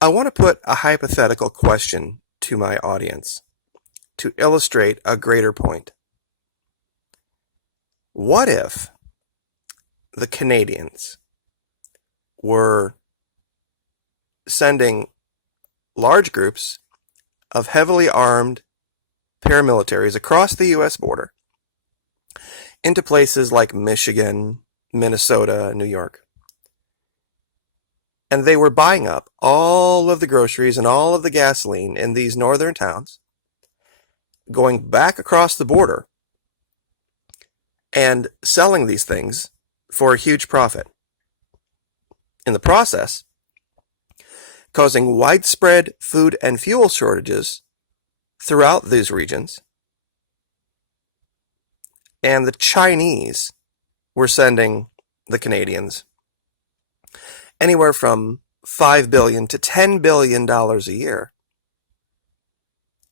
I want to put a hypothetical question to my audience to illustrate a greater point. What if the Canadians were sending large groups of heavily armed paramilitaries across the U.S. border into places like Michigan, Minnesota, New York? And they were buying up all of the groceries and all of the gasoline in these northern towns, going back across the border and selling these things for a huge profit. In the process, causing widespread food and fuel shortages throughout these regions. And the Chinese were sending the Canadians anywhere from $5 billion to $10 billion a year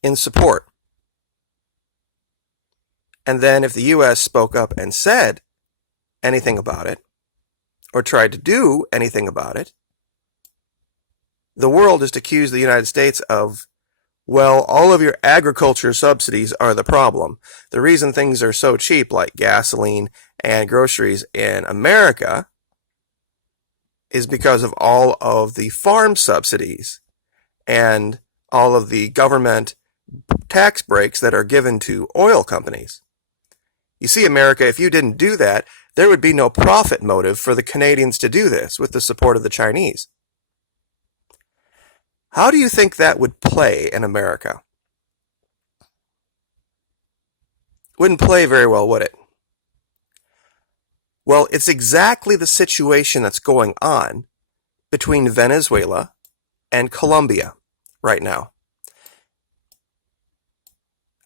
in support. And then if the U.S. spoke up and said anything about it, or tried to do anything about it, the world just accused the United States of, well, all of your agriculture subsidies are the problem. The reason things are so cheap, like gasoline and groceries in America, is because of all of the farm subsidies and all of the government tax breaks that are given to oil companies. You see, America, if you didn't do that, there would be no profit motive for the Canadians to do this with the support of the Chinese. How do you think that would play in America? Wouldn't play very well, would it? Well, it's exactly the situation that's going on between Venezuela and Colombia right now.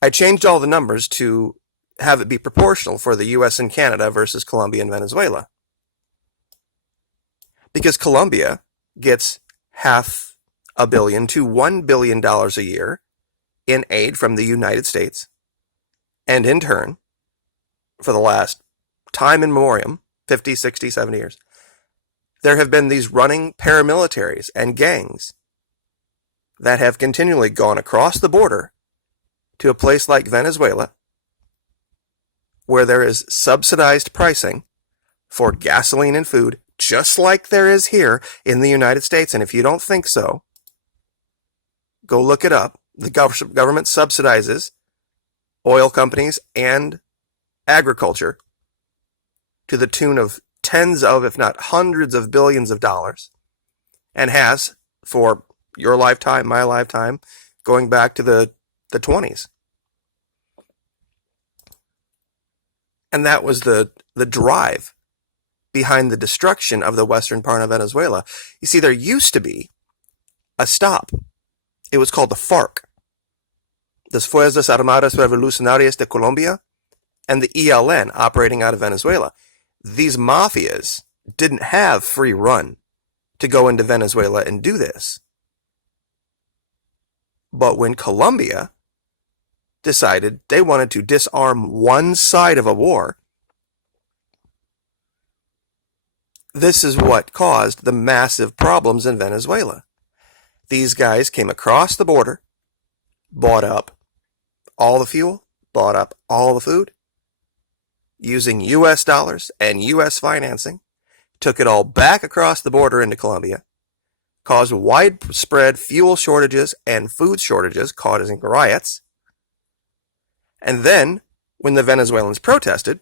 I changed all the numbers to have it be proportional for the U.S. and Canada versus Colombia and Venezuela. Because Colombia gets $500 million to $1 billion a year in aid from the United States. And in turn, for the last time in memoriam, 50, 60, 70 years, there have been these running paramilitaries and gangs that have continually gone across the border to a place like Venezuela, where there is subsidized pricing for gasoline and food, just like there is here in the United States. And if you don't think so, go look it up. The government subsidizes oil companies and agriculture to the tune of tens of, if not hundreds of billions of dollars, and has for your lifetime, my lifetime, going back to the 20s. And that was the drive behind the destruction of the western part of Venezuela. You see, there used to be a stop. It was called the FARC, the Fuerzas Armadas Revolucionarias de Colombia, and the ELN operating out of Venezuela. These mafias didn't have free run to go into Venezuela and do this. But when Colombia decided they wanted to disarm one side of a war, this is what caused the massive problems in Venezuela. These guys came across the border, bought up all the fuel, bought up all the food, using U.S. dollars and U.S. financing, took it all back across the border into Colombia, caused widespread fuel shortages and food shortages, causing riots. And then, when the Venezuelans protested,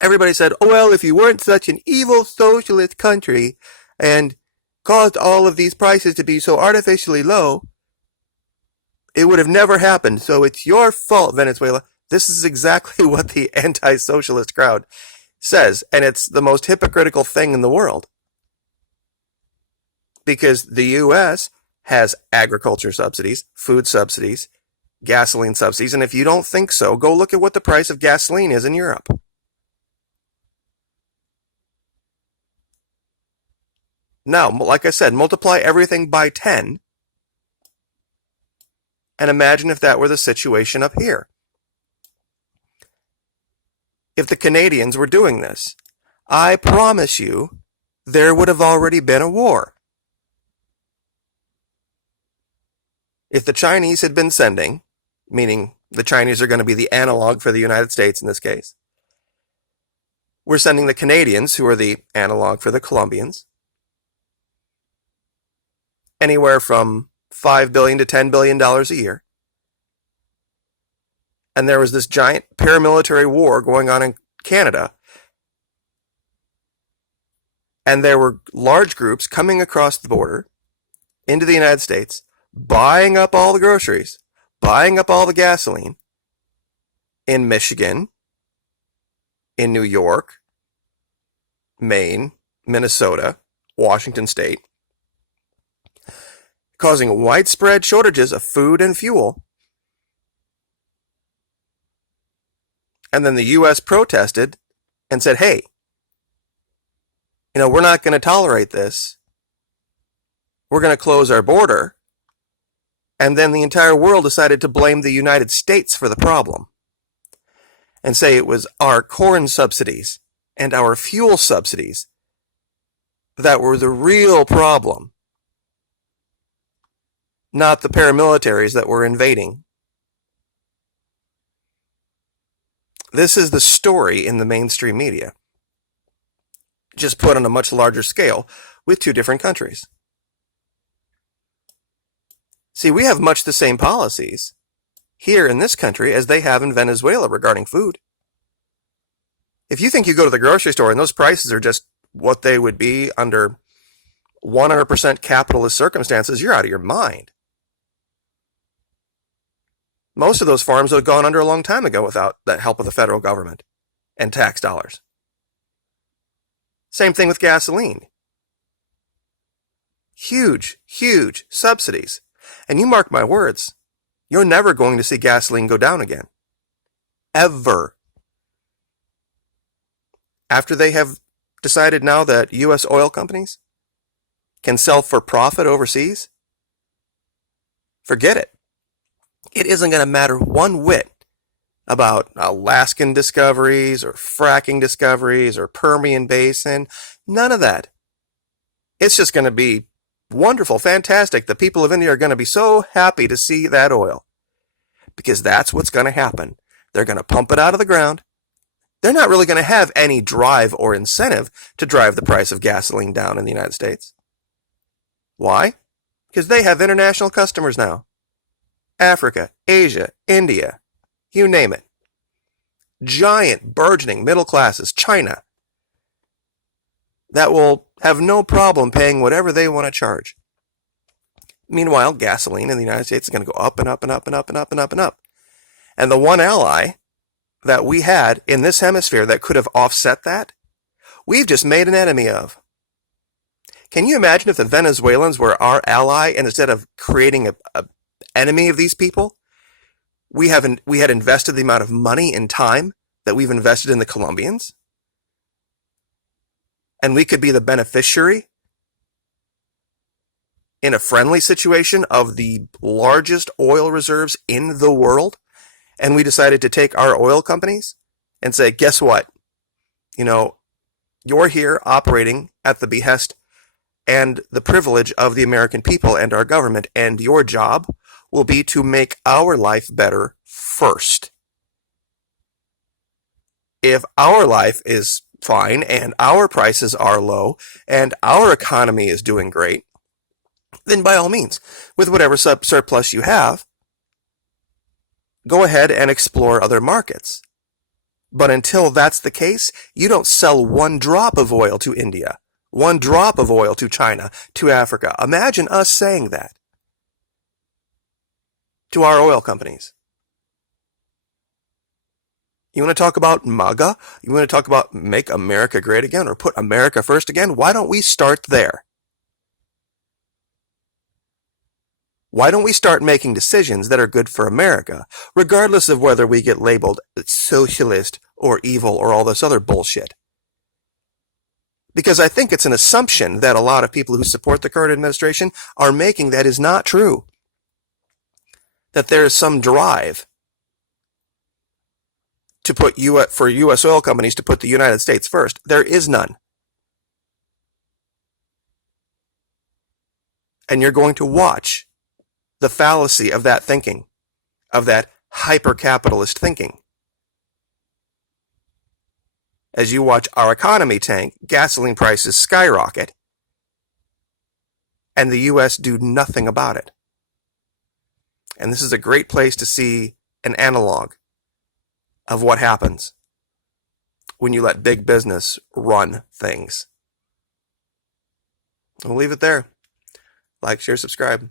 everybody said, oh, well, if you weren't such an evil socialist country and caused all of these prices to be so artificially low, it would have never happened. So it's your fault, Venezuela. This is exactly what the anti-socialist crowd says, and it's the most hypocritical thing in the world. Because the U.S. has agriculture subsidies, food subsidies, gasoline subsidies, and if you don't think so, go look at what the price of gasoline is in Europe. Now, like I said, multiply everything by 10, and imagine if that were the situation up here. If the Canadians were doing this, I promise you, there would have already been a war. if the Chinese had been sending, meaning the Chinese are going to be the analog for the United States in this case, we're sending the Canadians, who are the analog for the Colombians, anywhere from $5 billion to $10 billion a year. And there was this giant paramilitary war going on in Canada. And there were large groups coming across the border into the United States, buying up all the groceries, buying up all the gasoline in Michigan, in New York, Maine, Minnesota, Washington State, causing widespread shortages of food and fuel. And then the U.S. protested and said, hey, we're not going to tolerate this. We're going to close our border. And then the entire world decided to blame the United States for the problem and say it was our corn subsidies and our fuel subsidies that were the real problem, not the paramilitaries that were invading. This is the story in the mainstream media, just put on a much larger scale with two different countries. See, we have much the same policies here in this country as they have in Venezuela regarding food. If you think you go to the grocery store and those prices are just what they would be under 100% capitalist circumstances, you're out of your mind. Most of those farms would have gone under a long time ago without the help of the federal government and tax dollars. Same thing with gasoline. Huge, huge subsidies. And you mark my words, you're never going to see gasoline go down again. Ever. After they have decided now that U.S. oil companies can sell for profit overseas, forget it. It isn't going to matter one whit about Alaskan discoveries or fracking discoveries or Permian Basin. None of that. It's just going to be wonderful, fantastic. The people of India are going to be so happy to see that oil because that's what's going to happen. They're going to pump it out of the ground. They're not really going to have any drive or incentive to drive the price of gasoline down in the United States. Why? Because they have international customers now. Africa, Asia, India, you name it. Giant, burgeoning middle classes, China, that will have no problem paying whatever they want to charge. Meanwhile, gasoline in the United States is going to go up and up and up and up and up and up and up. And the one ally that we had in this hemisphere that could have offset that, we've just made an enemy of. Can you imagine if the Venezuelans were our ally and instead of creating a enemy of these people, we had invested the amount of money and time that we've invested in the Colombians? And we could be the beneficiary in a friendly situation of the largest oil reserves in the world. And we decided to take our oil companies and say, guess what? You're here operating at the behest and the privilege of the American people and our government, and your job will be to make our life better first. If our life is fine and our prices are low and our economy is doing great, then by all means, with whatever surplus you have, go ahead and explore other markets. But until that's the case, you don't sell one drop of oil to India, one drop of oil to China, to Africa. Imagine us saying that to our oil companies. You want to talk about MAGA? You want to talk about make America great again or put America first again? Why don't we start there? Why don't we start making decisions that are good for America, regardless of whether we get labeled socialist or evil or all this other bullshit? Because I think it's an assumption that a lot of people who support the current administration are making that is not true. That there is some drive to put for U.S. oil companies to put the United States first. There is none. And you're going to watch the fallacy of that thinking, of that hyper-capitalist thinking. As you watch our economy tank, gasoline prices skyrocket, and the U.S. do nothing about it. And this is a great place to see an analog of what happens when you let big business run things. We'll leave it there. Like, share, subscribe.